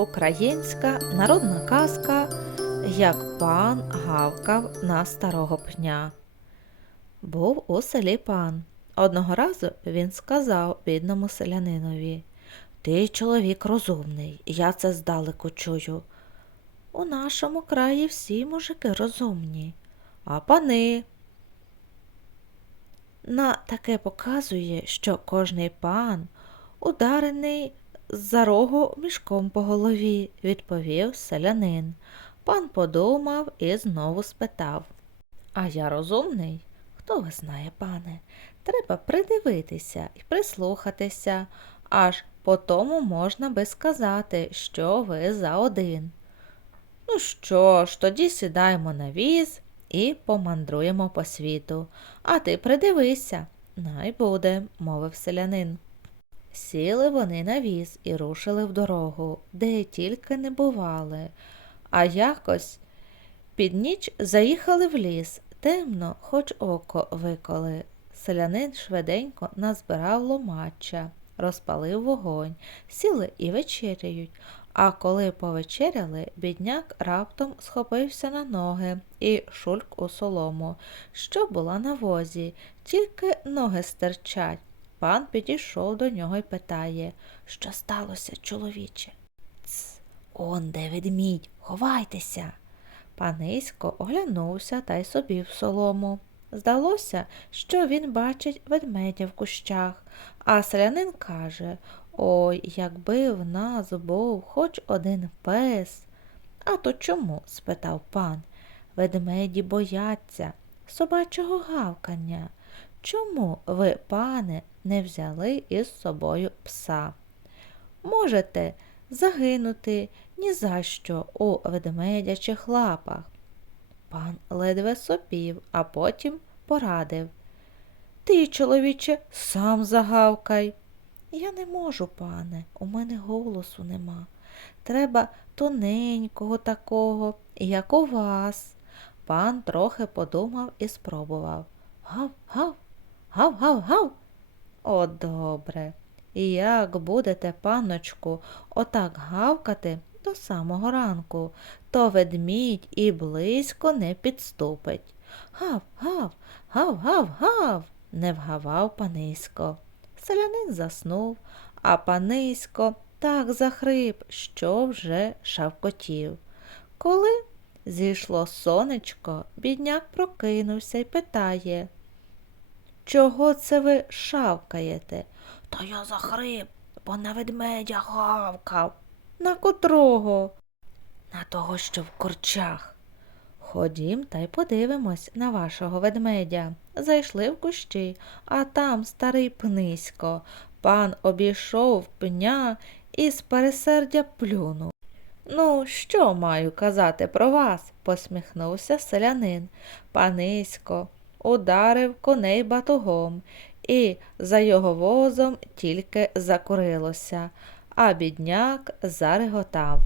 Українська народна казка, як пан гавкав на старого пня. Був у селі пан. Одного разу він сказав бідному селянинові Ти чоловік розумний, я це здалеку чую. У нашому краї всі мужики розумні, а пани. На таке показує, що кожний пан ударений за рогу мішком по голові, відповів селянин. Пан подумав і знову спитав. А я розумний? Хто ви знає, пане? Треба придивитися і прислухатися, аж по тому можна би сказати, що ви за один. Ну що ж, тоді сідаємо на віз і помандруємо по світу. А ти придивися. Най буде, мовив селянин. Сіли вони на віз і рушили в дорогу, де тільки не бували. А якось під ніч заїхали в ліс, темно, хоч око виколи. Селянин швиденько назбирав ломача, розпалив вогонь, сіли і вечеряють. А коли повечеряли, бідняк раптом схопився на ноги і шульк у солому, що була на возі, тільки ноги стирчать. Пан підійшов до нього й питає, що сталося, чоловіче? Ц, он де ведмідь, ховайтеся. Панисько оглянувся та й собі в солому. Здалося, що він бачить ведмедя в кущах, а селянин каже Ой, якби в нас був хоч один пес. А то чому? спитав пан. Ведмеді бояться собачого гавкання. Чому ви, пане, не взяли із собою пса? Можете загинути ні за що у ведмедячих лапах. Пан ледве сопів, а потім порадив. Ти, чоловіче, сам загавкай. Я не можу, пане, у мене голосу нема. Треба тоненького такого, як у вас. Пан трохи подумав і спробував. Гав, гав, гав, гав, гав. О, добре. І як будете, паночку, отак гавкати до самого ранку, то ведмідь і близько не підступить. Гав, гав, гав, гав, гав, не вгавав панисько. Селянин заснув, а панисько так захрип, що вже шавкотів. Коли зійшло сонечко, бідняк прокинувся й питає. Чого це ви шавкаєте? Та я захрип, бо на ведмедя гавкав. На котрого? На того, що в корчах. Ходім та й подивимось на вашого ведмедя. Зайшли в кущі, а там старий пнисько. Пан обійшов пня і з пересердя плюнув. Ну, що маю казати про вас? посміхнувся селянин. Панисько ударив коней батогом, і за його возом тільки закурилося, а бідняк зареготав.